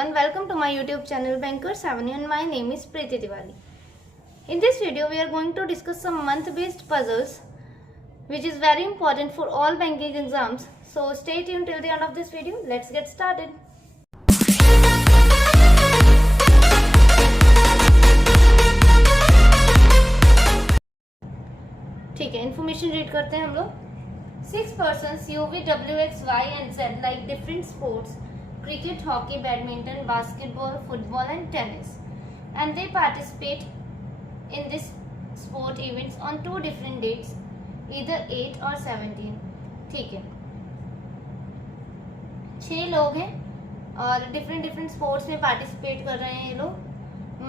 everyone, welcome to my YouTube channel Bankers Avenue and my name is Preeti Tiwari. In this video we are going to discuss some month based puzzles which is very important for all banking exams. So stay tuned till the end of this video. Let's get started. ठीक है, information read करते हैं हम लोग. 6 persons UV, W, X, Y and Z like different sports: cricket, hockey, badminton, basketball, football and tennis, and they participate in this sport events on 2 different dates, either 8 or 17. ठीक है, 6 लोग हैं और different sports में participate कर रहे हैं ये लोग.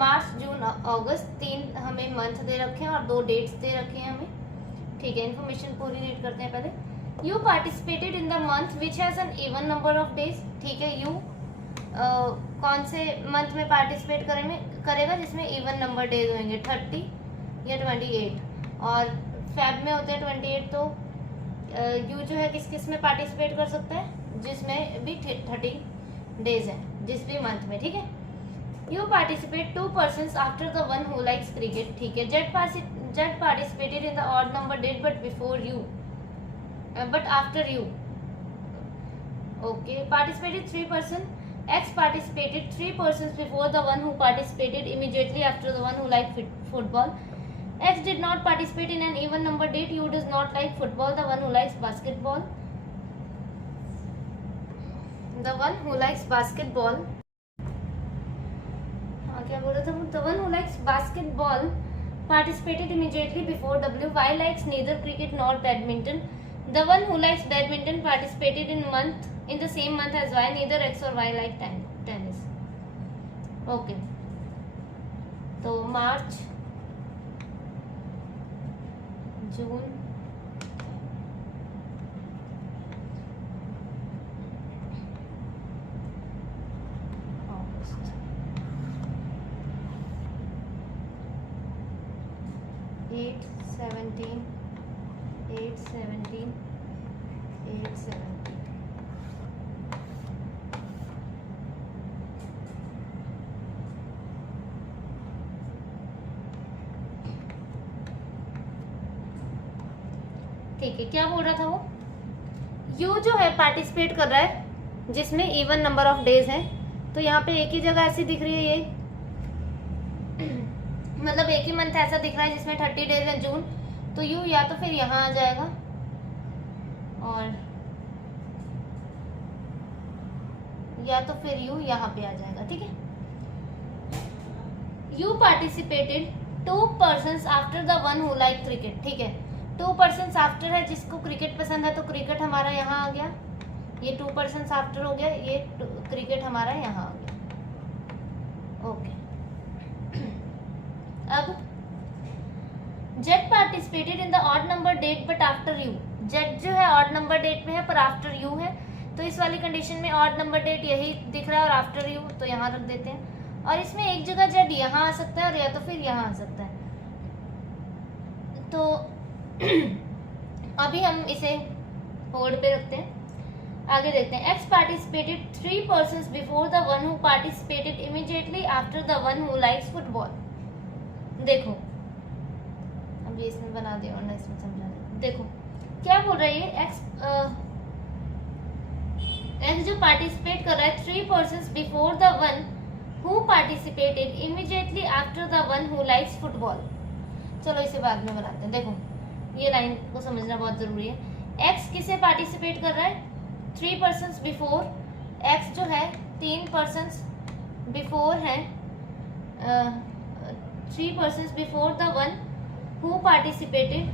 मार्च, जून, अगस्त 3 हमें मंथ दे रखे हैं और 2 डेट्स दे रखे हैं हमें. ठीक है, इन्फॉर्मेशन पूरी रीड करते हैं पहले. You participated in the month which has an even number of days. ठीक है, यू कौन से मंथ में पार्टिसिपेट करेगा जिसमें इवन नंबर डेज होंगे, 30 या 28. और फेब में होते हैं 28. तो यू जो है किस किस में पार्टिसिपेट कर सकता है, जिसमें भी 30 डेज है, जिस भी मंथ में. ठीक है, you participate 2 persons after the one who likes cricket. ठीक है, Z participated in the odd number date but before you, but after you. Okay, participated 3 person. X participated 3 persons before the one who participated immediately after the one who liked football. X did not participate in an even number date. You does not like football. The one who likes basketball. The one who likes basketball. क्या बोल रहा था? The one who likes basketball participated immediately before W. Y likes neither cricket nor badminton. The one who likes badminton participated in the same month as Y. Neither X or Y like tennis. Okay. तो मार्च, जून, अगस्त, 8, 17, 8, 17, 8, 17. ठीक है, क्या बोल रहा था वो? You जो है पार्टिसिपेट कर रहा है जिसमें इवन नंबर ऑफ डेज है. तो यहाँ पे एक ही जगह ऐसी दिख रही है ये, मतलब एक ही मंथ ऐसा दिख रहा है जिसमें 30 डेज है, जून. तो यू या तो फिर यहाँ आ जाएगा और या तो फिर यू यहाँ पे आ जाएगा. ठीक है, you participated 2 persons after the one who like cricket. ठीक है, 2 persons आफ्टर है, जिसको क्रिकेट पसंद है तो क्रिकेट हमारा यहाँ आ गया. ये 2 persons आफ्टर हो गया, ये क्रिकेट हमारा यहाँ आ गया. ओके, अब Z participated in the odd number date but after you. Z जो है ऑड नंबर डेट में है पर आफ्टर यू है. तो इस वाली कंडीशन में ऑड नंबर डेट यही दिख रहा है और आफ्टर यू तो यहाँ रख देते हैं. और इसमें एक जगह जेड यहाँ आ सकता है और या तो फिर यहाँ आ सकता है. तो अभी हम इसे होल्ड पे रखते हैं, आगे देखते हैं. X participated 3 persons before the one who participated immediately after the one who likes football. देखो अब ये इसमें बना दिया और ना इसमें समझा दिया. देखो क्या बोल रही है, एक्स जो पार्टिसिपेट कर रहा है 3 persons before the one who participated immediately after the one who likes football. चलो इसे बाद में बनाते हैं. देखो ये लाइन को समझना बहुत जरूरी है. एक्स किसे पार्टिसिपेट कर रहा है? 3 persons बिफोर. एक्स जो है 3 persons बिफोर है, 3 persons before the one who participated.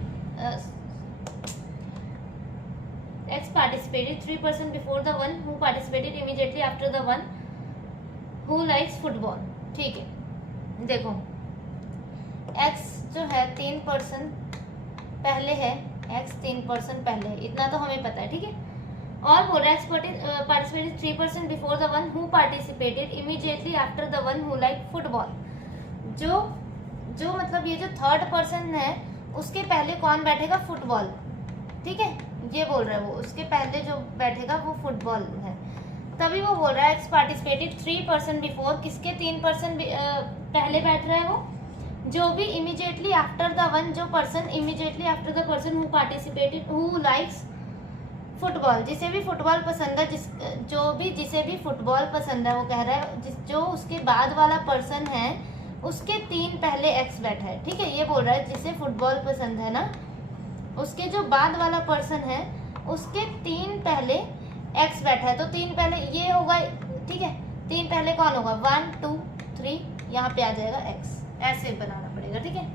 X participated 3 persons before the one who participated immediately after the one who likes football. ठीक है, देखो X जो है 3 person पहले है, X 3 person पहले है, इतना तो हमें पता है. ठीक है, और बोल रहा है X participated 3 persons before the one who participated immediately after the one who liked football. जो मतलब ये जो थर्ड पर्सन है उसके पहले कौन बैठेगा? फुटबॉल. ठीक है, ये बोल रहा है वो, उसके पहले जो बैठेगा वो फुटबॉल है. तभी वो बोल रहा है एक्स पार्टिसिपेटेड 3% बिफोर, किसके 3% पहले बैठ रहा है वो, जो भी इमीडिएटली आफ्टर द वन, जो person immediately after the person who participated who likes football, जिसे भी फुटबॉल पसंद है, जिसे भी फुटबॉल पसंद है, वो कह रहा है जो उसके बाद वाला पर्सन है उसके 3 पहले एक्स बैठा है। ठीक है, ये बोल रहा है जिसे फुटबॉल पसंद है ना, उसके जो बाद वाला पर्सन है उसके 3 पहले एक्स बैठा है। तो 3 पहले ये होगा, ठीक है, 3 पहले कौन होगा, 1 2 3, यहाँ पे आ जाएगा एक्स, ऐसे बनाना पड़ेगा। ठीक है,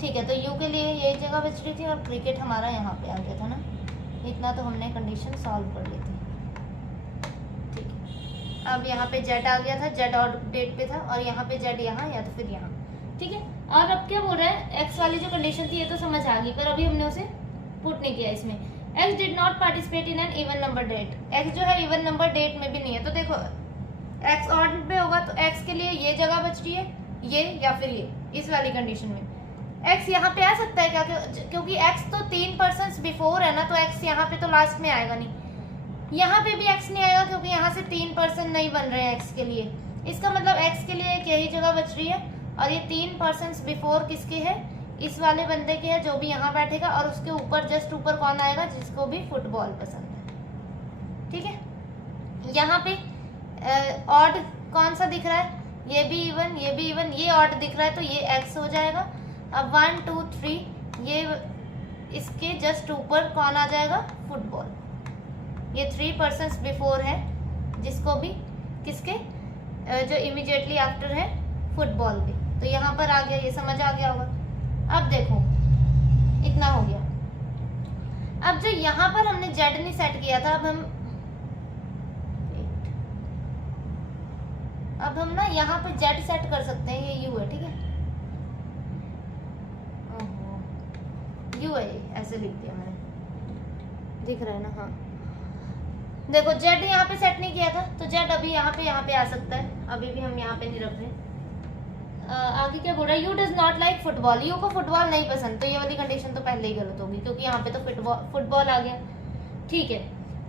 ठीक है। तो यू के लिए ये जगह बच रही थी और क्रिकेट हमारा यहाँ पे आ गया था ना, इतना तो हमने कंडीशन सॉल्व कर ली थी। ठीक है, अब यहाँ पे जेड आ गया था, जेड और डेट पे था, और यहाँ पे जेड यहाँ या तो फिर यहाँ। ठीक है, और अब क्या बोल रहा है, एक्स वाली जो कंडीशन थी ये तो समझ आ गई, पर अभी हमने उसे पुट नहीं किया इसमें। X did not participate in an even number date, X जो है इवन नंबर डेट में भी नहीं है। तो देखो एक्स ऑड पे होगा तो एक्स के लिए ये जगह बच रही है, ये या फिर ये, इस वाली कंडीशन में एक्स यहाँ पे आ सकता है क्या, क्योंकि एक्स तो 3% बिफोर है ना, तो एक्स यहाँ पे तो लास्ट में आएगा नहीं। यहाँ पे भी एक्स नहीं आएगा क्योंकि यहाँ से 3% नहीं बन रहे हैं एक्स के लिए। इसका मतलब एक्स के लिए एक यही जगह बच रही है, और ये 3% बिफोर किसके है, इस वाले बंदे के है जो भी यहाँ बैठेगा, और उसके ऊपर जस्ट ऊपर कौन आएगा, जिसको भी फुटबॉल पसंद है। ठीक है, यहाँ पे ऑड कौन सा दिख रहा है, ये भी इवन, ये भी इवन, ये ऑड दिख रहा है तो ये एक्स हो जाएगा। अब 1 2 3, ये इसके जस्ट ऊपर कौन आ जाएगा, फुटबॉल। ये 3% बिफोर है, जिसको भी किसके, जो इमीडिएटली आफ्टर है फुटबॉल के, तो यहाँ पर आ गया, ये समझ आ गया होगा। अब देखो इतना हो गया। अब जो यहाँ पर हमने जेड नहीं सेट किया था, अब हम ना यहाँ पे जेड सेट कर सकते हैं, ये यू है। ठीक है, यू है, ऐसे लिख दिया मैंने, दिख रहा है ना। हाँ देखो जेड यहाँ पे सेट नहीं किया था, तो जेड अभी यहाँ पे आ सकता है, अभी भी हम यहाँ पे नहीं रख रहे। आगे क्या बोल रहा है, U does not like football, you को फुटबॉल नहीं पसंद, तो ये वाली कंडीशन तो पहले ही गलत होगी क्योंकि यहाँ पे तो फुटबॉल आ गया। ठीक है,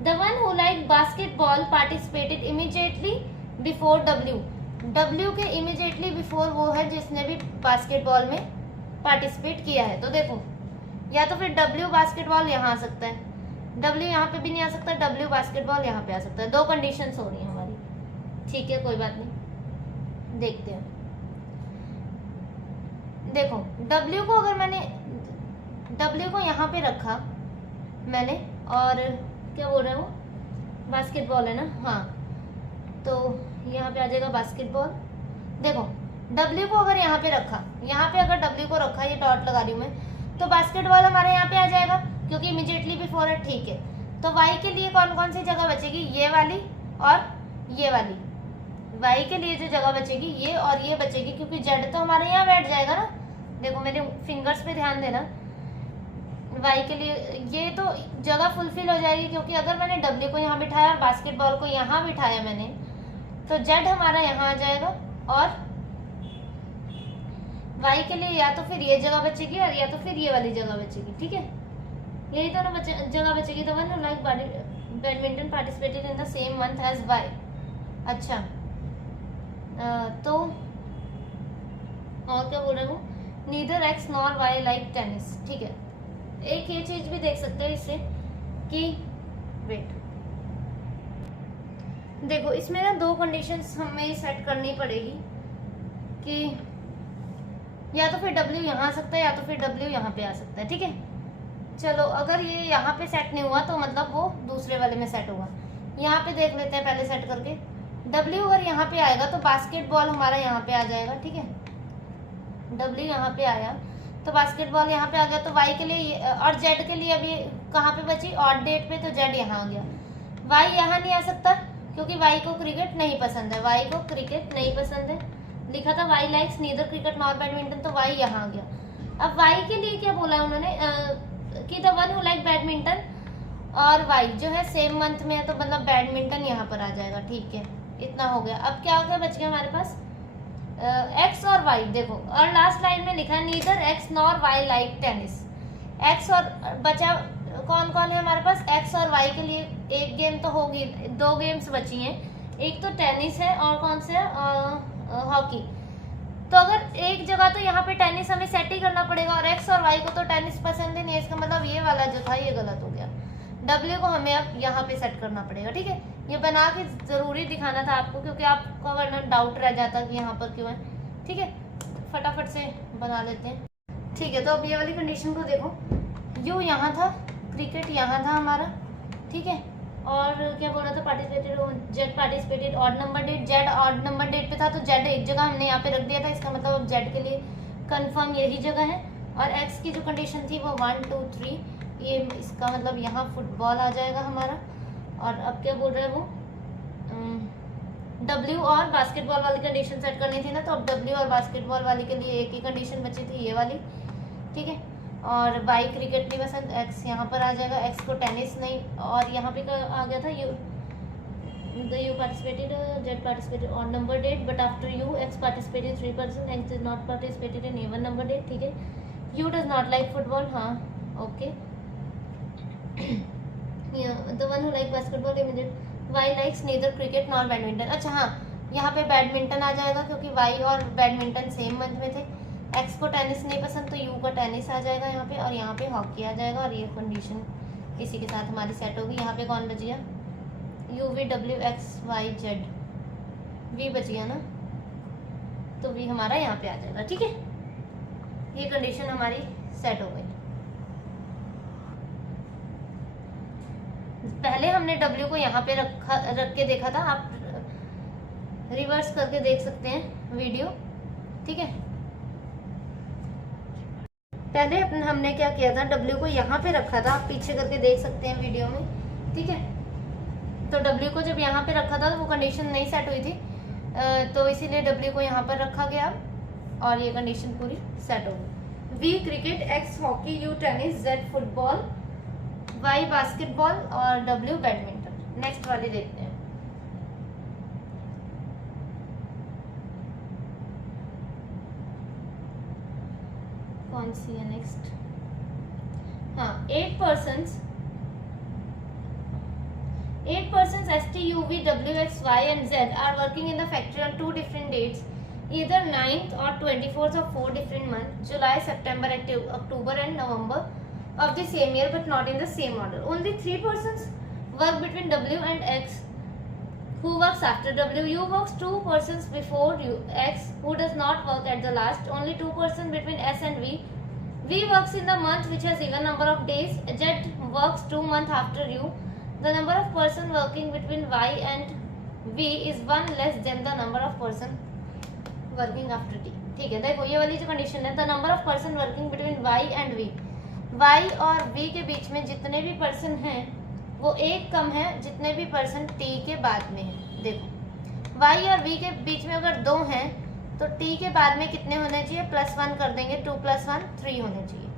the one who like basketball participated immediately before W, W के इमीडिएटली बिफोर वो है जिसने भी बास्केटबॉल में पार्टिसिपेट किया है। तो देखो या तो फिर डब्ल्यू बास्केटबॉल यहाँ आ सकता है, डब्ल्यू यहाँ पे भी नहीं आ सकता, डब्ल्यू बास्केटबॉल यहाँ पे आ सकता है। 2 कंडीशंस हो रही हैं हमारी। ठीक है, कोई बात नहीं, देखते हैं। देखो डब्ल्यू को अगर मैंने डब्ल्यू को यहाँ पे रखा मैंने, और क्या बोल रहा है वो, बास्केटबॉल है ना, हाँ, तो यहाँ पे आ जाएगा बास्केटबॉल। देखो डब्ल्यू को अगर यहाँ पे रखा, यहाँ पे अगर डब्ल्यू को रखा, ये डॉट लगा रही हूँ मैं, तो बास्केटबॉल हमारे यहाँ पे आ जाएगा क्योंकि इमीडिएटली बिफोर है। ठीक है, तो वाई के लिए कौन कौन सी जगह बचेगी, ये वाली और ये वाली। वाई के लिए जो जगह बचेगी ये और ये बचेगी, क्योंकि जेड तो हमारे यहाँ बैठ जाएगा ना। देखो मेरे फिंगर्स पे ध्यान देना, वाई के लिए ये तो जगह फुलफिल हो जाएगी, क्योंकि अगर मैंने डब्ल्यू को यहाँ बिठाया और बास्केटबॉल को यहाँ बिठाया मैंने, तो जेड हमारा यहाँ आ जाएगा, और वाई के लिए या तो फिर ये जगह बचेगी और या तो फिर ये वाली जगह बचेगी। ठीक है, यही दोनों जगह बचेगी। The one who like badminton participated in the same month as Y. अच्छा, तो और क्या बोल रहे हो, neither X nor Y like tennis. ठीक है, एक ये चीज भी देख सकते हैं इससे कि वेट, देखो इसमें ना 2 कंडीशंस हमें सेट करनी पड़ेगी कि या तो फिर डब्ल्यू यहाँ आ सकता है या तो फिर डब्ल्यू यहाँ पे आ सकता है। ठीक है, चलो अगर ये यहाँ पे सेट नहीं हुआ तो मतलब वो दूसरे वाले में सेट होगा। यहाँ पे देख लेते हैं पहले सेट करके। डब्ल्यू अगर यहाँ पे आएगा तो बास्केटबॉल हमारा यहाँ पे आ जाएगा। ठीक है, डब्ल्यू यहाँ पे आया तो बास्केटबॉल यहाँ पे आ गया, तो वाई के लिए और जेड के लिए अभी कहाँ पे बची, ऑड डेट पे, तो जेड यहाँ आ गया। वाई यहाँ नहीं आ सकता क्योंकि वाई को क्रिकेट नहीं पसंद है, वाई को क्रिकेट नहीं पसंद है, लिखा था Y likes neither cricket nor badminton, तो वाई यहाँ आ गया। अब वाई के लिए क्या बोला उन्होंने कि the one who like badminton, और वाई जो है सेम मंथ में है तो मतलब बैडमिंटन यहाँ पर आ जाएगा। ठीक है, इतना हो गया। अब क्या हो गया, बच गया हमारे पास एक्स और वाई। देखो, और लास्ट लाइन में लिखा है neither X nor Y like tennis. X और बचा कौन कौन है हमारे पास, एक्स और वाई के लिए एक गेम तो होगी, 2 गेम्स बची हैं, एक तो टेनिस है और कौन से हॉकी। तो अगर एक जगह तो यहाँ पे टेनिस हमें सेट ही करना पड़ेगा, और एक्स और वाई को तो टेनिस पसंद ही नहीं है, इसका मतलब ये वाला जो था ये गलत हो गया। डब्ल्यू को हमें अब यहाँ पे सेट करना पड़ेगा। ठीक है, ये बना के जरूरी दिखाना था आपको, क्योंकि आपको वरना डाउट रह जाता कि यहाँ पर क्यों है। ठीक है, फटाफट से बना लेते हैं। ठीक है, तो अब ये वाली कंडीशन को देखो, यू यहाँ था, क्रिकेट यहाँ था हमारा। ठीक है, और क्या बोल रहा था, participated, Z participated odd number date, Z odd number date पे था तो जेड एक जगह हमने यहाँ पे रख दिया था, इसका मतलब अब जेड के लिए कंफर्म यही जगह है। और एक्स की जो कंडीशन थी वो 1 2 3, ये इसका मतलब यहाँ फुटबॉल आ जाएगा हमारा। और अब क्या बोल रहा है वो, डब्ल्यू और बास्केटबॉल वाली कंडीशन सेट करनी थी ना, तो अब डब्ल्यू और बास्केटबॉल वाली के लिए एक ही कंडीशन बची थी, ये वाली। ठीक है, और वाई क्रिकेट नहीं पसंद, एक्स यहाँ पर आ जाएगा, एक्स को टेनिस नहीं, और यहाँ पे आ गया था U, U participated, Z participated odd number date, but after U X participated 3%, X did not participated in even number date. ठीक है, U does not like football, हाँ okay. The one who like basketball immediate, Y likes neither cricket nor badminton. अच्छा हाँ, यहाँ पे badminton आ जाएगा क्योंकि Y और बैडमिंटन सेम मंथ में थे। एक्स को टेनिस नहीं पसंद तो यू का टेनिस आ जाएगा यहाँ पे, और यहाँ पे हॉकी आ जाएगा, और ये कंडीशन इसी के साथ हमारी सेट होगी। यहाँ पे कौन बच गया, U V W X Y Z, V बच गया ना, तो वी हमारा यहाँ पे आ जाएगा। ठीक है, ये कंडीशन हमारी सेट हो गई। पहले हमने W को यहाँ पे रख के देखा था, आप रिवर्स करके देख सकते हैं वीडियो। ठीक है, पहले हमने क्या किया था, W को यहाँ पे रखा था, आप पीछे करके देख सकते हैं वीडियो में। ठीक है, तो W को जब यहाँ पे रखा था तो वो कंडीशन नहीं सेट हुई थी, तो इसीलिए W को यहाँ पर रखा गया, और ये कंडीशन पूरी सेट हो गई। V cricket, X hockey, U tennis, Z football, Y basketball और W बैडमिंटन। नेक्स्ट वाली देखते हैं। कौन सी है नेक्स्ट, हाँ 8 persons S T U V W X Y and Z are working in the factory on 2 different dates, either 9th or 24th of 4 different months, July, September, October and November of the same year, but not in the same order. Only 3 persons work between W and X, who works after W. U works 2 persons before X, who does not work at the last. Only 2 persons between S and V. V works in the month which has even number of days. Z works 2 months after U. The number of person working between Y and V is 1 less than the number of person working after T. ठीक है, देखो ये वाली जो condition है, the number of person working between Y and V, Y और V के बीच में जितने भी पर्सन हैं वो एक कम है जितने भी पर्सन T के बाद में है। देखो Y और V के बीच में अगर 2 हैं तो T के बाद में कितने होने चाहिए, +1 कर देंगे, 2 + 1 3 होने चाहिए।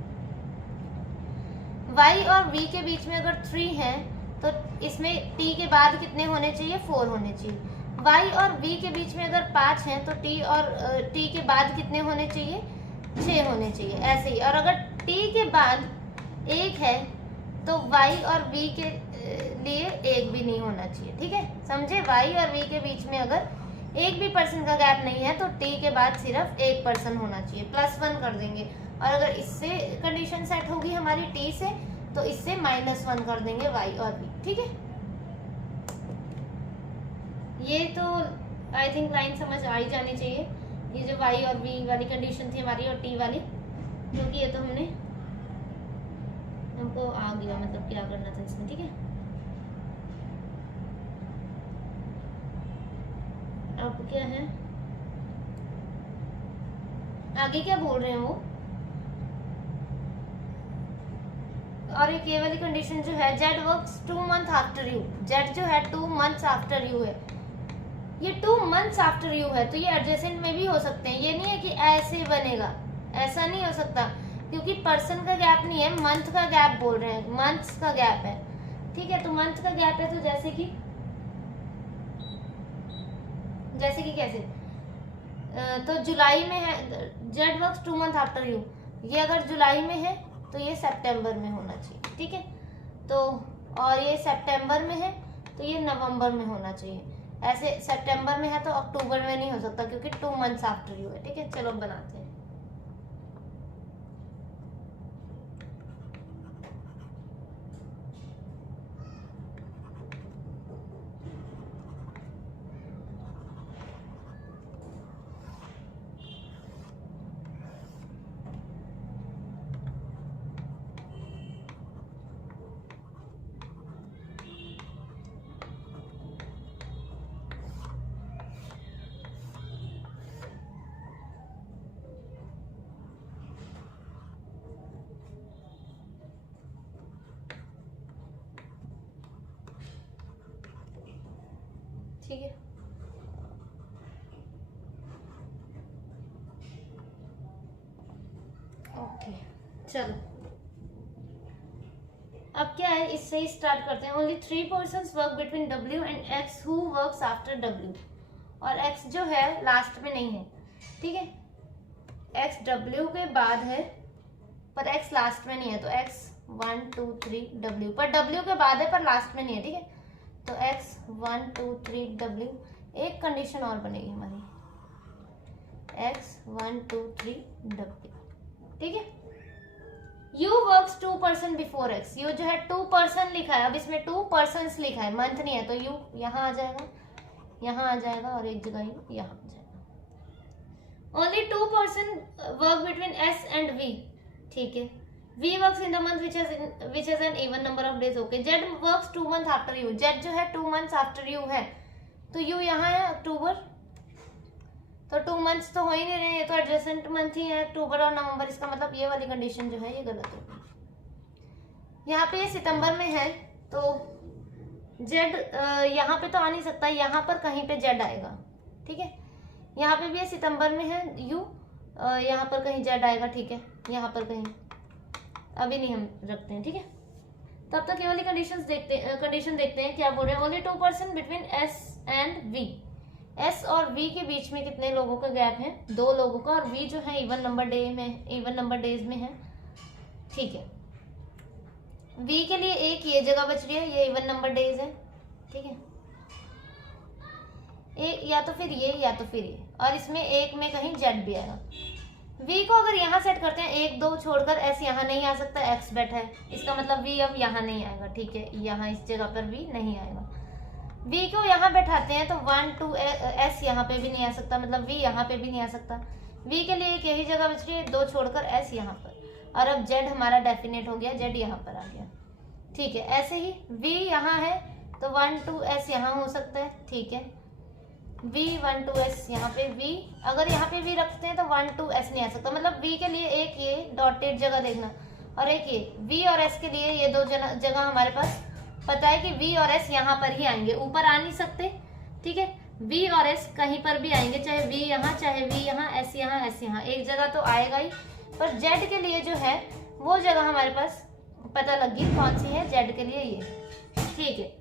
Y और V के बीच में अगर 3 हैं तो इसमें T के बाद कितने होने चाहिए, 4 होने चाहिए। Y और V के बीच में अगर 5 हैं तो T के बाद कितने होने चाहिए, 6 होने चाहिए, ऐसे ही। और अगर T के बाद 1 है तो Y और V के लिए 1 भी नहीं होना चाहिए। ठीक है, समझे, Y और V के बीच में अगर एक भी पर्सन का गैप नहीं है तो T के बाद सिर्फ 1 पर्सन होना चाहिए, +1 कर देंगे। और अगर इससे कंडीशन सेट होगी हमारी T से तो इससे -1 कर देंगे Y और V। ठीक है, ये तो आई थिंक लाइन समझ आ ही जानी चाहिए, ये जो Y और V वाली कंडीशन थी हमारी और T वाली, क्योंकि ये तो हमको आ गया, मतलब क्या करना था इसमें। ठीक है, अब क्या है आगे क्या बोल रहे हैं वो, और एक ये वाली कंडीशन जो है, Z works 2 months after you, Z जो है 2 months आफ्टर यू है, ये 2 months आफ्टर यू है, तो ये एडजेसेंट में भी हो सकते हैं, ये नहीं है कि ऐसे बनेगा, ऐसा नहीं हो सकता। क्योंकि पर्सन का गैप नहीं है, मंथ का गैप बोल रहे हैं, मंथ्स का गैप है, ठीक है। तो मंथ का गैप है, तो जैसे कि कैसे, तो जुलाई में है, Z works 2 month after you, ये अगर जुलाई में है तो ये सितंबर में होना चाहिए, ठीक है। तो और ये सितंबर में है तो ये नवंबर में होना चाहिए। ऐसे सितंबर में है तो अक्टूबर में नहीं हो सकता, क्योंकि 2 मंथ्स आफ्टर यू है, ठीक है। चलो बनाते हैं। ठीक है, ओके। चलो अब क्या है, इससे ही स्टार्ट करते हैं। Only 3 persons work between W and X who works after W, और X जो है लास्ट में नहीं है, ठीक है। X W के बाद है पर X लास्ट में नहीं है, तो X 1 2 3 W, पर W के बाद है पर लास्ट में नहीं है, ठीक है। तो X 1 2 3 W, एक कंडीशन और बनेगी हमारी, X 1 2 3 W, ठीक है। U works 2 person before X, you जो है 2 पर्सन लिखा है, अब इसमें 2 पर्सन्स लिखा है, मंथ नहीं है, तो U यहाँ आ जाएगा, यहाँ आ जाएगा, और एक जगह U यहाँ आ जाएगा। Only 2 person work between S and V, ठीक है। V works in the month which has an even number of days, okay. Z works 2 month after U, Z जो है 2 मंथ्स आफ्टर U है, तो U यहाँ है अक्टूबर, तो 2 मंथ्स तो हो ही नहीं रहे, ये तो एडजेसेंट मंथ ही है, अक्टूबर और नवंबर। इसका मतलब ये वाली कंडीशन जो है ये गलत होगी। यहाँ पे ये सितंबर में है, तो जेड यहाँ पे तो आ नहीं सकता, यहाँ पर कहीं पे जेड आएगा, ठीक है। यहाँ पे भी ये सितंबर में है यू, यहाँ पर कहीं जेड आएगा, ठीक है। यहाँ पर कहीं अभी नहीं हम रखते हैं, ठीक है। तब तक ये वाली कंडीशन देखते हैं क्या बोल रहे हैं। Only 2 person between S and V, S और वी के बीच में कितने लोगों का गैप है, 2 लोगों का, और वी जो है इवन नंबर डेज में है, ठीक है। वी के लिए एक ये जगह बच रही है, ये इवन नंबर डेज है, ठीक है। एक या तो फिर ये, और इसमें एक में कहीं जेड भी आएगा। वी को अगर यहाँ सेट करते हैं 1 2 छोड़कर, एस यहाँ नहीं आ सकता, एक्स बैठा है, इसका मतलब वी अब यहाँ नहीं आएगा, ठीक है। यहाँ इस जगह पर वी नहीं आएगा। V को यहाँ बैठाते हैं तो 1 2 S यहाँ पे भी नहीं आ सकता, मतलब V यहाँ पे भी नहीं आ सकता। V के लिए एक यही जगह बच रही है, 2 छोड़कर S यहाँ पर, और अब Z हमारा डेफिनेट हो गया, Z यहाँ पर आ गया, ठीक है। ऐसे ही V यहाँ है तो 1 2 S यहाँ हो सकता है, ठीक है। V 1 2 S यहाँ पे, V अगर यहाँ पे V रखते हैं तो 1 2 S नहीं आ सकता, मतलब V के लिए एक ये डॉटेड जगह देखना, और एक ये V और S के लिए ये 2 जगह हमारे पास पता है कि V और S यहाँ पर ही आएंगे, ऊपर आ नहीं सकते, ठीक है। V और S कहीं पर भी आएंगे, चाहे V यहाँ, चाहे V यहाँ, S यहाँ, S यहाँ, एक जगह तो आएगा ही। पर Z के लिए जो है वो जगह हमारे पास पता लग गई कौन सी है, Z के लिए ये, ठीक है।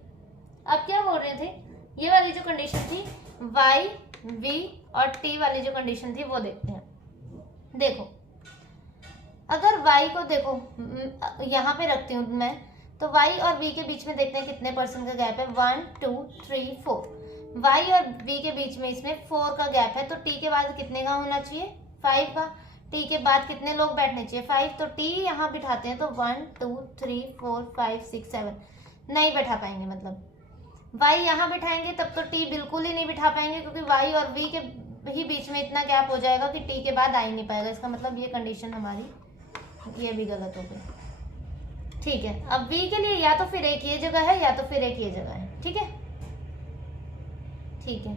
अब क्या बोल रहे थे, ये वाली जो कंडीशन थी Y, V और T वाली जो कंडीशन थी वो देखते हैं। देखो अगर Y को देखो यहाँ पे रखती हूँ मैं, तो Y और V के बीच में देखते हैं कितने पर्सन का गैप है, 1 2 3 4। Y और V के बीच में इसमें 4 का गैप है, तो T के बाद कितने का होना चाहिए, 5 का। T के बाद कितने लोग बैठने चाहिए, 5, तो T यहाँ बिठाते हैं तो 1 2 3 4 5 6 7 नहीं बैठा पाएंगे, मतलब Y यहाँ बिठाएंगे तब तो T बिल्कुल ही नहीं बिठा पाएंगे, क्योंकि Y और V के ही बीच में इतना गैप हो जाएगा कि T के बाद आ ही नहीं पाएगा। इसका मतलब ये कंडीशन हमारी ये भी गलत हो गई, ठीक है। अब V के लिए या तो फिर एक ये जगह है या तो फिर एक ये जगह है, ठीक है, ठीक है।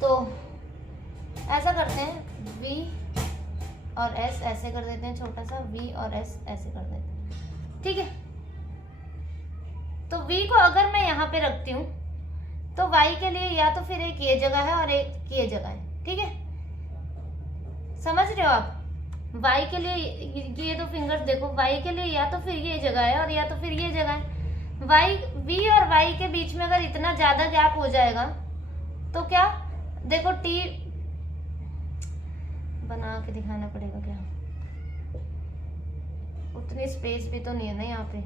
तो ऐसा करते हैं, V और S ऐसे कर देते हैं, छोटा सा V और S ऐसे कर देते हैं, ठीक है। तो V को अगर मैं यहाँ पे रखती हूँ तो Y के लिए या तो फिर एक ये जगह है और एक ये जगह है, ठीक है। समझ रहे हो आप, वाई के लिए ये दो फिंगर्स देखो, वाई के लिए या तो फिर ये जगह है और या तो फिर ये जगह है। वाई, वी और वाई के बीच में अगर इतना ज्यादा गैप हो जाएगा तो क्या, देखो टी बना के दिखाना पड़ेगा क्या, उतनी स्पेस भी तो नहीं है ना यहाँ पे।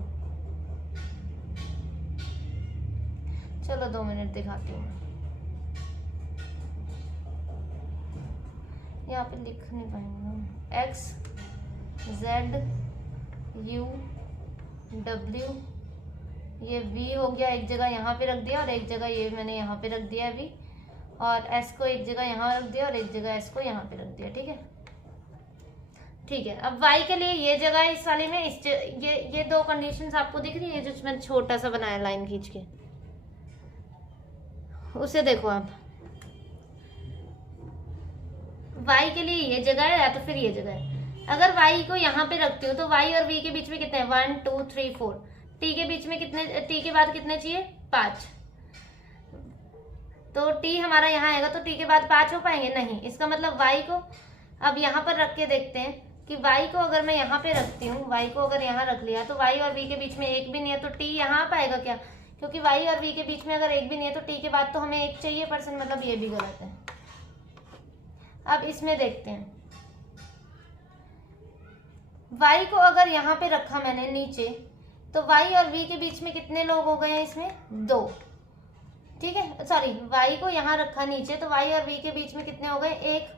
चलो 2 मिनट दिखाती हूँ। यहाँ पे लिख नहीं पाएंगे। एक्स जेड यू डब्ल्यू, ये वी हो गया, एक जगह यहाँ पे रख दिया और एक जगह ये मैंने यहाँ पे रख दिया वी, और एस को एक जगह यहाँ रख दिया और एक जगह एस को यहाँ पे रख दिया। ठीक है, ठीक है। अब वाई के लिए ये जगह इस वाले में ये दो कंडीशंस आपको दिख रही है, जो मैंने छोटा सा बनाया लाइन खींच के, उसे देखो आप। y के लिए ये जगह है या तो फिर ये जगह है। अगर y को यहाँ पे रखती हूँ तो y और v के बीच में कितने हैं, 1 2 3 4। t के बीच में कितने, t के बाद कितने चाहिए, 5। तो t हमारा यहाँ आएगा तो t के बाद 5 हो पाएंगे, नहीं। इसका मतलब y को अब यहाँ पर रख के देखते हैं कि y को अगर मैं यहाँ पे रखती हूँ, y को अगर यहाँ रख लिया तो y और v के बीच में एक भी नहीं है, तो t यहाँ आ पाएगा क्या, क्योंकि y और v के बीच में अगर एक भी नहीं है तो t के बाद तो हमें एक चाहिए %, मतलब ये भी गलत है। अब इसमें देखते हैं, y को अगर यहाँ पे रखा मैंने नीचे, तो y और v के बीच में कितने लोग हो गए हैं, इसमें 2। ठीक है, सॉरी, y को यहाँ रखा नीचे तो y और v के बीच में कितने हो गए, 1।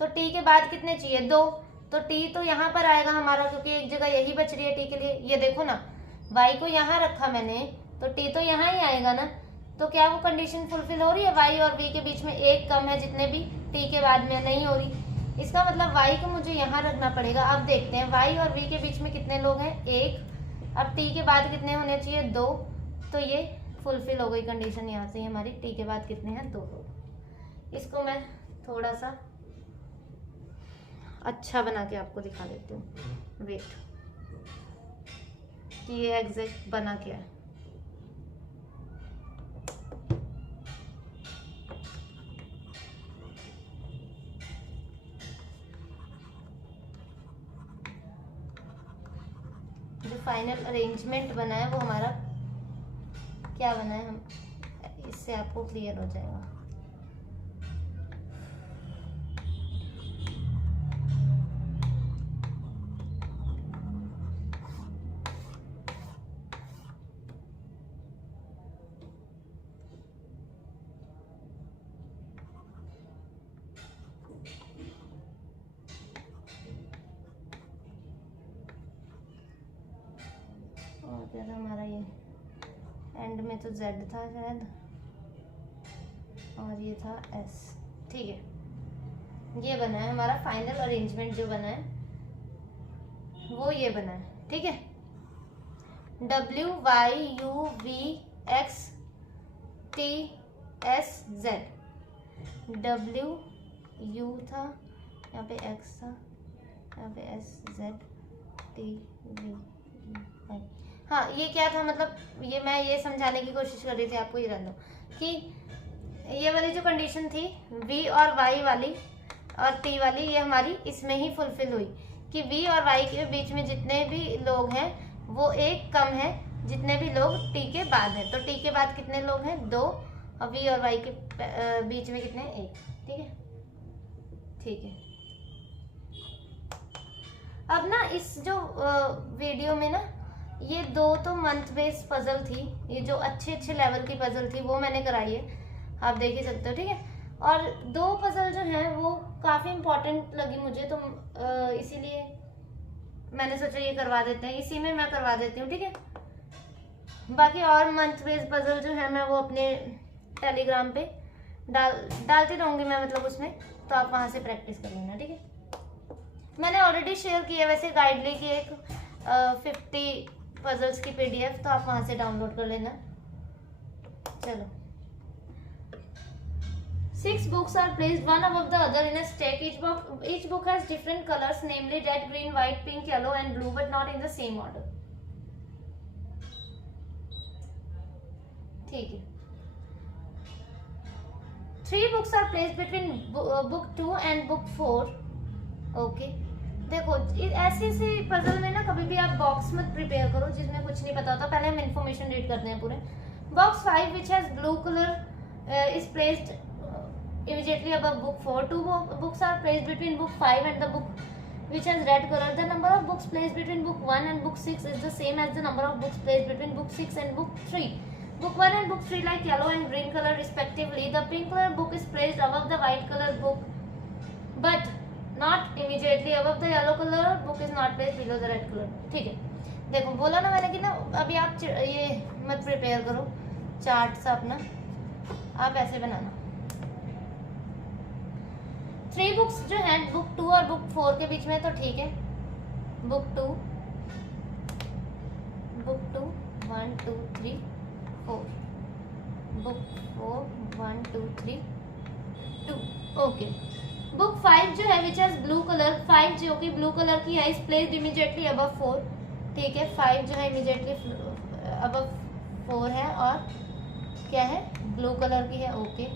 तो t के बाद कितने चाहिए, 2। तो t तो यहाँ पर आएगा हमारा, क्योंकि एक जगह यही बच रही है t के लिए। ये देखो ना, y को यहाँ रखा मैंने तो t तो यहाँ ही आएगा ना। तो क्या वो कंडीशन फुलफिल हो रही है, y और v के बीच में 1 कम है, जितने भी t के बाद में नहीं हो रही। इसका मतलब y को मुझे यहाँ रखना पड़ेगा। अब देखते हैं y और v के बीच में कितने लोग हैं, 1। अब t के बाद कितने होने चाहिए, 2। तो ये फुलफिल हो गई कंडीशन यहाँ से, हमारी t के बाद कितने हैं, 2 लोग। इसको मैं थोड़ा सा अच्छा बना के आपको दिखा देती हूँ, वेट, कि ये एग्जैक्ट बना क्या है। जो फाइनल अरेंजमेंट बना है वो हमारा क्या बना है, हम इससे आपको क्लियर हो जाएगा। और क्या था हमारा, ये एंड में तो Z था शायद, और ये था S। ठीक है, ये बना है हमारा फाइनल अरेंजमेंट, जो बना है वो ये बना है। ठीक है, W Y U V X T S Z, W U था, यहाँ पे X था, यहाँ पे S Z T V I। हाँ, ये क्या था, मतलब ये मैं ये समझाने की कोशिश कर रही थी आपको, ये रहने दो कि ये वाली जो कंडीशन थी v और y वाली और t वाली, ये हमारी इसमें ही फुलफिल हुई कि v और y के बीच में जितने भी लोग हैं वो 1 कम है जितने भी लोग t के बाद हैं। तो t के बाद कितने लोग हैं, 2, और v और y के बीच में कितने हैं, 1। ठीक है, ठीक है। अब ना इस जो वीडियो में ना ये 2 तो मंथ बेस्ड पजल थी, ये जो अच्छे लेवल की पजल थी वो मैंने कराई है, आप देख ही सकते हो। ठीक है, और 2 पजल जो हैं वो काफ़ी इम्पोर्टेंट लगी मुझे, तो इसीलिए मैंने सोचा ये करवा देते हैं, इसी में मैं करवा देती हूँ। ठीक है, बाकी और मंथ बेस्ड पजल जो है मैं वो अपने टेलीग्राम पे डालती रहूँगी मैं, मतलब उसमें, तो आप वहाँ से प्रैक्टिस कर लेना। ठीक है, मैंने ऑलरेडी शेयर किया वैसे गाइडली की एक 50 पजल्स की PDF, तो आप वहाँ से डाउनलोड कर लेना। चलो, 6 books are placed one above the other in a stack. Each book has different colors, namely red, green, white, pink, yellow, and blue, but not in the same order. ठीक है, 3 books are placed between book 2 and book 4. Okay. देखो ऐसे से puzzle में ना कभी भी आप बॉक्स मत प्रिपेयर करो जिसमें कुछ नहीं पता होता। पहले हम इन्फॉर्मेशन रीड करते हैं पूरे। Box 5 which has blue colour is placed immediately above book 4. Two books are placed between book 5 and the book which has red color. The number of books placed between book 1 and book 6 is the same as the number of books placed between book 6 and book 3. Book 1 and book 3 like yellow and green color respectively. The pink color book is placed above the white color book but not immediately above the yellow color book is not placed below the red color. ठीक है, देखो बोला ना मैंने कि ना अभी आप ये मत प्रिपेयर करो चार्ट सा अपना, आप ऐसे बनाना। 3 बुक्स जो हैं बुक 2 और बुक 4 के बीच में तो ठीक है। Book 2 1 2 3 4, book 4 1 2 3 2, okay. बुक 5 जो है विच हैज ब्लू कलर, 5 जो कि ब्लू कलर की है, इज प्लेस्ड इमीडिएटली अबव 4, ठीक है। 5 जो है इमीडिएटली अबव 4 है और क्या है ब्लू कलर की है, ओके।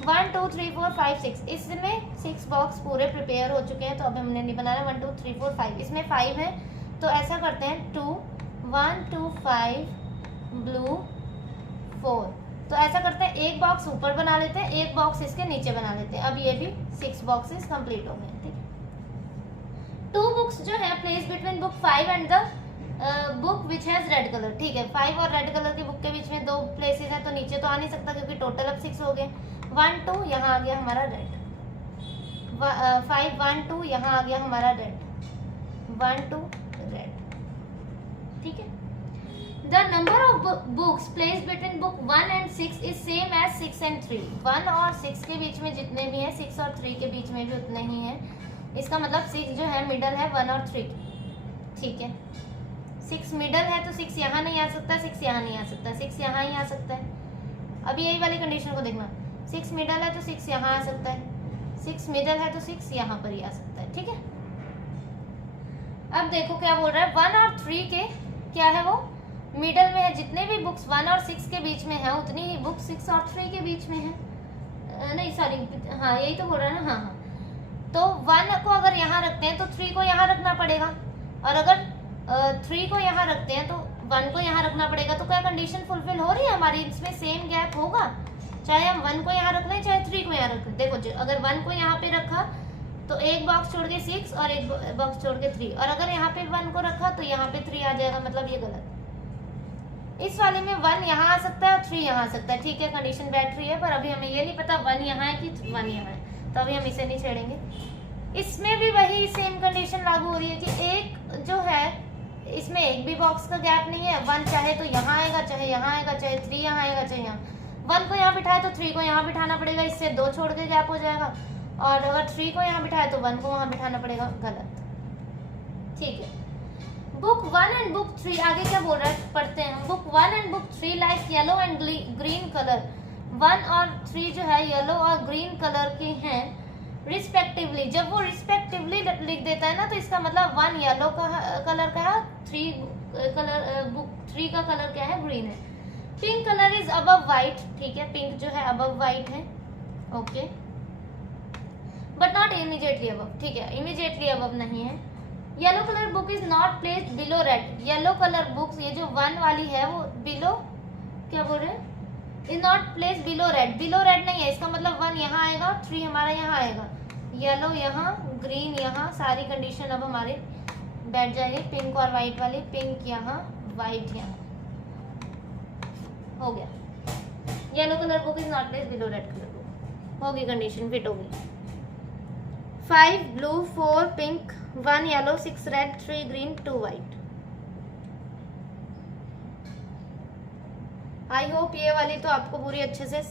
1 2 3 4 5 6, इसमें 6 बॉक्स पूरे प्रिपेयर हो चुके हैं तो अब हमने नहीं बनाना। 1 2 3 4 5, इसमें 5 है तो ऐसा करते हैं 2 1 2 5 ब्लू 4, तो ऐसा करते हैं एक बॉक्स ऊपर बना लेते हैं, एक बॉक्स इसके नीचे बना लेते हैं। अब ये भी 6 बॉक्सेस कंप्लीट हो गए, ठीक है। 2 बुक्स जो है place between book 5 and the book which has red colour, ठीक है। 5 और रेड कलर की बुक के बीच में 2 प्लेसेस हैं तो नीचे तो आ नहीं सकता क्योंकि टोटल अब 6 हो गए। 1 2 यहाँ आ गया हमारा रेड, 5 1 2 यहाँ आ गया हमारा रेड, 1 2 रेड, ठीक है। The number of books place between book 1 and 6 is same as 6 and 3। 1 और 6 के बीच में जितने भी हैं 6 और 3 के बीच में भी उतने ही हैं। इसका मतलब 6 जो है मिडल है 1 और 3, ठीक है। 6 मिडल है तो 6 यहाँ नहीं आ सकता, 6 यहाँ नहीं आ सकता, 6 यहाँ ही आ सकता है। अब यही वाली कंडीशन को देखना, 6 मिडल है तो 6 यहाँ आ सकता है, 6 मिडल है तो 6 यहाँ पर ही आ सकता है, ठीक है। अब देखो क्या बोल रहा है, 1 और 3 के क्या है वो मिडल में है। जितने भी बुक्स 1 और 6 के बीच में है उतनी ही बुक 6 और 3 के बीच में है। नहीं सॉरी, हाँ यही तो बोल रहा है ना, हाँ हाँ। तो 1 को अगर यहाँ रखते हैं तो 3 को यहाँ रखना पड़ेगा, और अगर 3 को यहाँ रखते हैं तो 1 को यहाँ रखना पड़ेगा। तो क्या कंडीशन फुलफिल हो रही है हमारी, इसमें सेम गैप होगा, चाहे हम 1 को यहाँ रख लें चाहे 3 को यहाँ रख लें। देखो अगर 1 को यहाँ पे रखा तो एक बॉक्स छोड़ के 6 और एक बॉक्स छोड़ के 3, और अगर यहाँ पे 1 को रखा तो यहाँ पे 3 आ जाएगा, मतलब ये गलत। इस वाले में 1 यहाँ आ सकता है और 3 यहाँ आ सकता है, ठीक है। कंडीशन बैठ रही है, पर अभी हमें ये नहीं पता 1 यहाँ है कि 1 यहाँ है, तो अभी हम इसे नहीं छेड़ेंगे। इसमें भी वही सेम कंडीशन लागू हो रही है कि एक जो है इसमें एक भी बॉक्स का गैप नहीं है। 1 चाहे तो यहाँ आएगा, चाहे यहाँ आएगा, चाहे 3 यहाँ आएगा, चाहे यहाँ। 1 को यहाँ बिठाए तो 3 को यहाँ बिठाना पड़ेगा, इससे 2 छोड़ के गैप हो जाएगा। और अगर 3 को यहाँ बिठाए तो 1 को वहाँ बिठाना पड़ेगा, गलत, ठीक है। बुक 1 एंड बुक 3 आगे क्या बोल रहा है पढ़ते हैं। Book 1 and book 3 like yellow and green colour, 1 और 3 जो है येलो और ग्रीन कलर के हैं रिस्पेक्टिवली। जब वो रिस्पेक्टिवली लिख देता है ना तो इसका मतलब 1 येलो का कलर का है, 3 कलर बुक 3 का कलर क्या है, ग्रीन है। Pink colour is above white, ठीक है, पिंक जो है अबव वाइट है, okay, but not immediately above, ठीक है, इमीडिएटली अबव नहीं है। Yellow colour book is not placed below red, yellow colour books ये जो 1 वाली है वो बिलो क्या बोल रहे हैं, is not placed below red, below red नहीं है, इसका मतलब 1 यहाँ आएगा, 3 हमारा यहाँ आएगा, येलो यहाँ, ग्रीन यहाँ, सारी कंडीशन अब हमारे बैठ जाएगी। पिंक और वाइट वाली, पिंक यहाँ, वाइट यहाँ, हो गया। Yellow colour book is not placed below red colour book, होगी कंडीशन, फिट होगी। 5 blue, 4 pink, 1 yellow, 6 red, 3 green, 2 white. I hope ये वाली तो आपको पूरी अच्छे से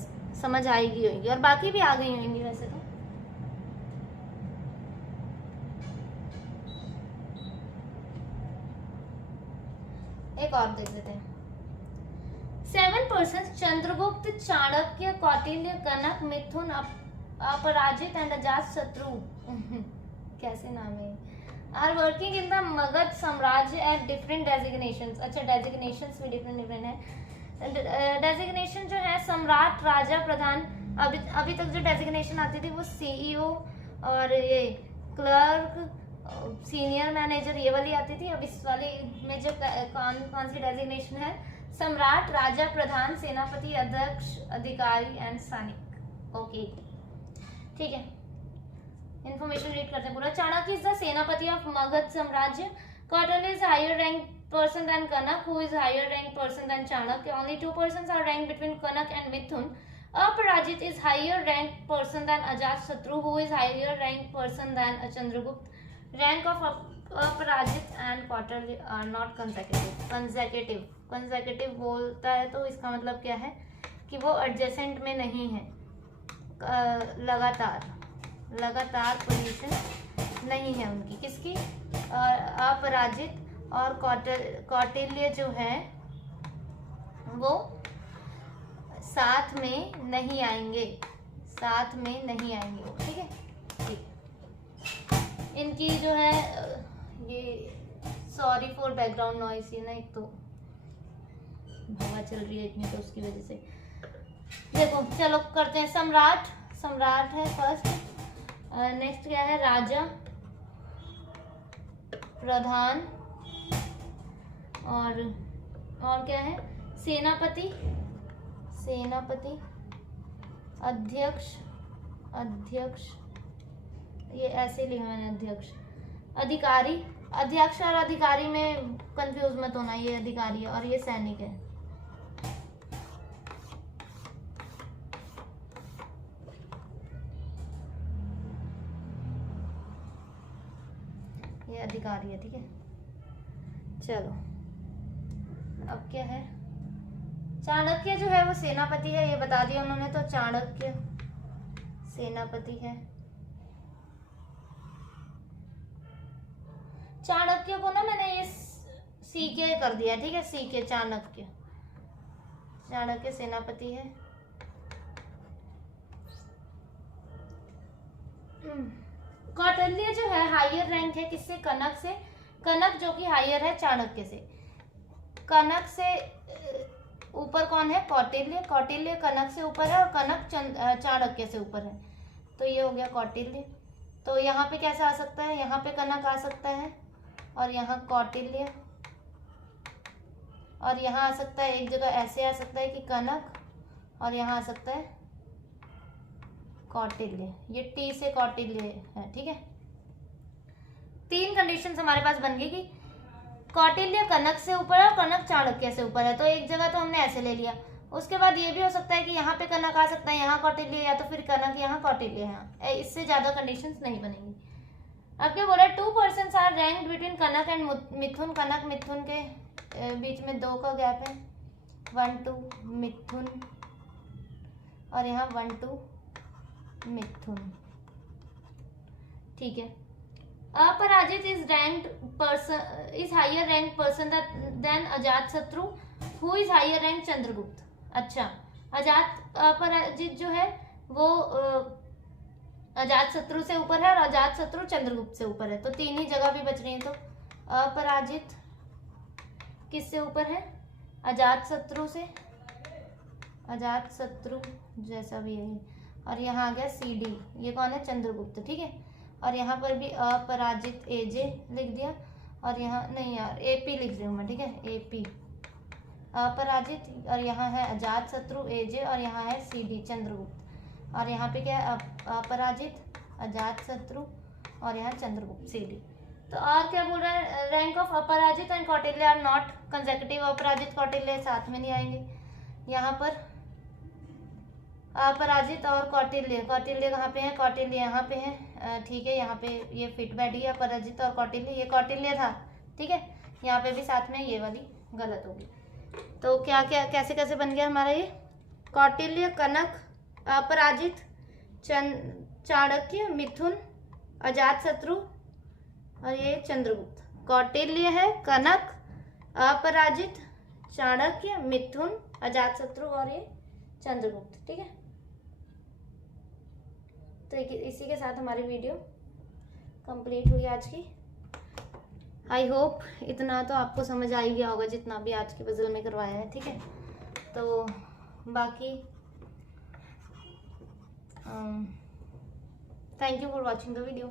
समझ आएगी होगी, और बाकी भी आ गई होंगी वैसे तो। एक और देख लेते हैं। 7 person Chandragupta, Chanakya, Kautilya, Kanak, Mithun, Aparajit and Ajatashatru कैसे नाम है, are working in the Magadh साम्राज्य एट डिफरेंट डेजिग्नेशंस। अच्छा, डेजिग्नेशंस भी डिफरेंट है। डेजिग्नेशन जो है सम्राट, राजा, प्रधान, अभी तक जो डेजिग्नेशन आती थी वो सीईओ और ये क्लर्क सीनियर मैनेजर ये वाली आती थी। अब इस वाले में जो कौन सी डेजिग्नेशन है, सम्राट, राजा, प्रधान, सेनापति, अध्यक्ष, अधिकारी एंड सैनिक। ओके ठीक है, इंफॉर्मेशन रीड करते हैं पूरा। Chanakya is the senapati of Magadha samrajya. Kautilya is higher rank person than Kanak, who is higher ranked person than Chanakya. Only 2 persons are ranked between Kanak and Mithun. Aparajit is higher ranked person than Ajatasattu, who is higher ranked person than Chandragupta. Rank of Aparajit and Kautilya are not consecutive. Consecutive बोलता है तो इसका मतलब क्या है कि वो adjacent में नहीं है, लगातार पोजीशन नहीं है उनकी, किसकी, अपराजित और कौटिल्य जो है वो साथ में नहीं आएंगे, ठीक है। ठीक, इनकी जो है ये, सॉरी फॉर बैकग्राउंड नॉइस, ये ना एक तो हवा चल रही है इतनी तो उसकी वजह से। देखो चलो करते हैं। सम्राट है फर्स्ट, नेक्स्ट क्या है, राजा, प्रधान, और क्या है, सेनापति, अध्यक्ष, ये ऐसे लिखा मैंने, अध्यक्ष, अधिकारी, अध्यक्ष और अधिकारी में कंफ्यूज मत होना, ये अधिकारी है और ये सैनिक है। ये अधिकारी है, ठीक है। चलो अब क्या है, चाणक्य जो है वो सेनापति है, ये बता दिया उन्होंने, तो चाणक्य सेनापति है। चाणक्य को ना मैंने ये सीके कर दिया, ठीक है, सीके, चाणक्य सेनापति है। कौटिल्य जो है हायर रैंक है किससे, कनक से। कनक जो कि हायर है चाणक्य से। कनक से ऊपर कौन है, कौटिल्य कनक से ऊपर है और कनक चाणक्य से ऊपर है, तो ये हो गया कौटिल्य। तो यहाँ पे कैसा आ सकता है, यहाँ पे कनक आ सकता है और यहाँ कौटिल्य, और यहाँ आ सकता है एक जगह ऐसे आ सकता है कि कनक, और यहाँ आ सकता है कौटिल्य, ये टी से कौटिल्य है, ठीक है। 3 कंडीशंस हमारे पास बन गई कि कौटिल्य कनक से ऊपर है और कनक चाणक्य से ऊपर है, तो एक जगह तो हमने ऐसे ले लिया। उसके बाद ये भी हो सकता है कि यहाँ पे कनक आ सकता है, यहाँ कौटिल्य, या तो फिर कनक यहाँ कौटिल्य, यहाँ, इससे ज्यादा कंडीशंस नहीं बनेंगी। अब क्या बोला, 2 persons are ranked between Kanak and Mithun. Kanak Mithun के बीच में 2 का गैप है, 1 2 मिथुन, और यहाँ 1 2 मिथुन, ठीक है। Aparajit is ranked person, is higher rank person than Ajatashatru, who is higher rank Chandragupta. अच्छा, अपराजित जो है वो अजातशत्रु से ऊपर है और अजातशत्रु चंद्रगुप्त से ऊपर है, तो 3 ही जगह भी बच रही है। तो अपराजित किससे ऊपर है, अजातशत्रु से, अजातशत्रु जैसा भी है, और यहाँ आ गया CD, ये कौन है, चंद्रगुप्त, ठीक है। और यहाँ पर भी अपराजित AJ लिख दिया, और यहाँ नहीं यार AP लिख रही हूँ मैं, ठीक है, AP अपराजित, और यहाँ है अजातशत्रु AJ, और यहाँ है CD चंद्रगुप्त, और यहाँ पे क्या है, अपराजित, अजातशत्रु, और यहाँ चंद्रगुप्त CD। तो और क्या बोल रहा है, rank of Aparajit and Kautilya are not consecutive. Aparajit Kautilya साथ में नहीं आएंगे। यहाँ पर अपराजित और कौटिल्य कहाँ पे है, कौटिल्य यहाँ पे है, ठीक है, यहाँ पे ये फिट बैठी है, अपराजित और कौटिल्य, ये कौटिल्य था, ठीक है। यहाँ पे भी साथ में ये वाली गलत होगी। तो क्या क्या कैसे कैसे बन गया हमारा ये, कौटिल्य, कनक, अपराजित, चाणक्य, मिथुन, अजातशत्रु, और ये चंद्रगुप्त। कौटिल्य है, कनक, अपराजित, चाणक्य, मिथुन, अजातशत्रु और ये चंद्रगुप्त, ठीक है। तो इसी के साथ हमारी वीडियो कंप्लीट हुई आज की। आई होप इतना तो आपको समझ आ ही गया होगा जितना भी आज की पजल में करवाया है, ठीक है। तो बाकी thank you for watching the video.